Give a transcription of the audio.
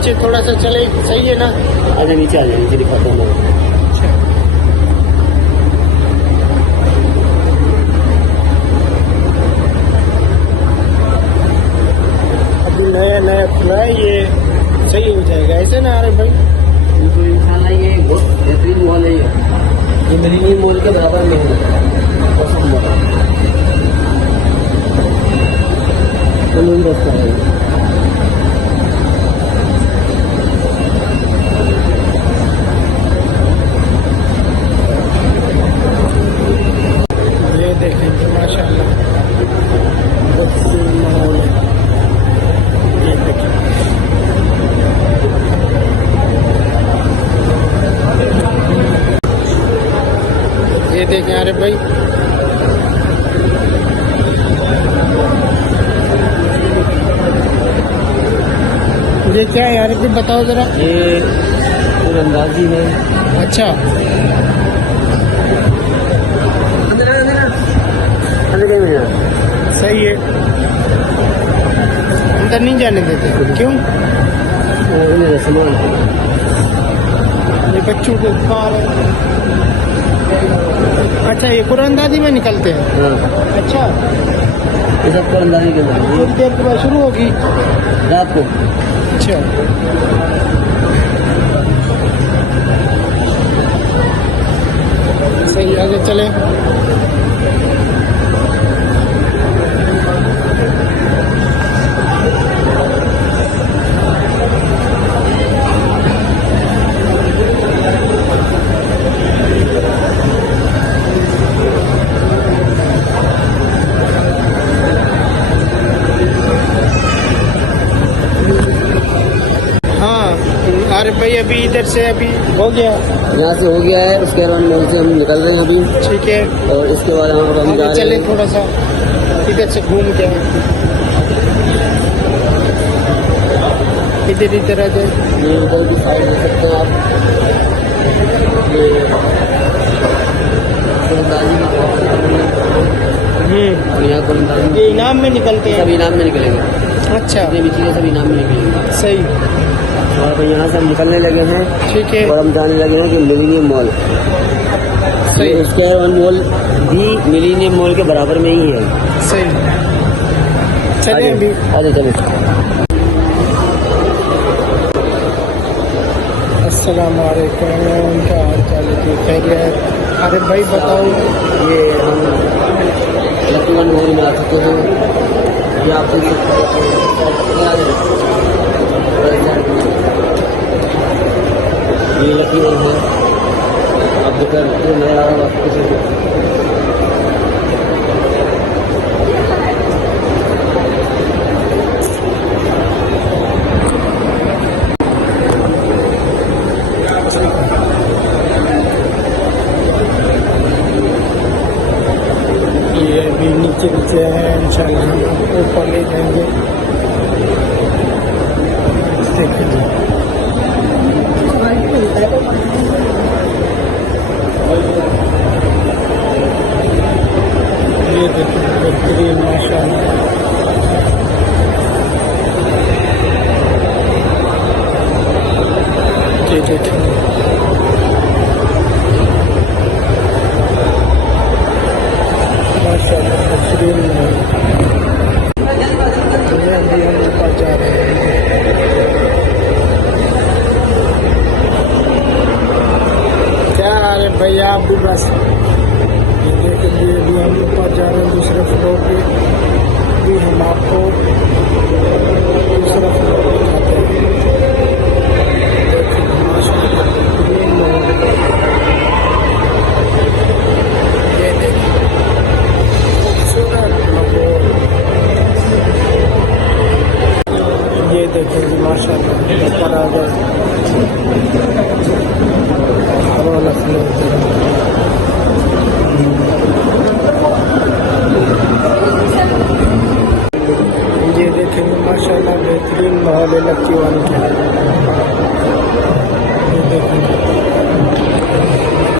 नीचे थोड़ा सा चले, सही है ना? आजा नीचे आ जाए, नीचे दिखाता हूँ। अभी नया नया खुला है, ये सही हो जाएगा ऐसे ना? अरे भाई तो इंशाल्लाह ये बहुत बेहतरीन मॉल है। ये मिलीनियम मॉल के बराबर में है। सलून रास्ता है। ये देखेंगे माशाल्लाह बेहतरीन माहौल है। ये देखिए ये देखें। अरे भाई ये क्या है यार, फिर बताओ जरा। ये तीरंदाजी है। अच्छा सही है, अंदर नहीं जाने देते क्यों? ये बच्चों को बाहर। अच्छा ये कुरानदाजी में निकलते हैं? हाँ। अच्छा ये सब कुरानदाजी के बाद थोड़ी देर के बाद शुरू होगी रात को। अच्छा सही, आगे चले। अरे भाई अभी इधर से अभी हो गया, यहाँ से हो गया है। उसके बाद मॉल से हम निकल रहे हैं अभी। ठीक है, और इसके बाद हम जा रहे चले हैं थोड़ा सा इधर से घूम के, इधर इधर आ जाए। ये उधर भी साइड ले सकते हैं आप। ये कुरानदाजी और यहाँ कुरानदाजी ये इनाम में निकलते सब हैं? इनाम में निकलेंगे। अच्छा जितने भी चीज़ें सब इनाम में निकलेंगे। सही, और अब यहाँ से हम निकलने लगे हैं। ठीक है और हम जाने लगे हैं कि मिलीनियम मॉल। सही स्क्वायर वन मॉल भी मिलीनियम मॉल के बराबर में ही है। सही, चले अभी। अरे चलो। अस्सलाम वालेकुम, उनका हाल चाल है? खैरियत? अरे भाई बताओ। ये हम लकी वन मॉल में आ चुके हैं। ये आप देख सकते हैं। ये लकी वन है। आप देखकर नया ये अभी नीचे नीचे है, इंशाल्लाह ऊपर ले जाएंगे। ये देखिए बेहतरीन माशाल्लाह। ये देखिए माशाल्लाह बेहतरीन है। ये अभी हम ऊपर जा रहे हैं। क्या अरे भैया आप भी बस देखिए, अभी हम ऊपर जा रहे हैं दूसरे फ्लोर पे। भी हम आपको दूसरा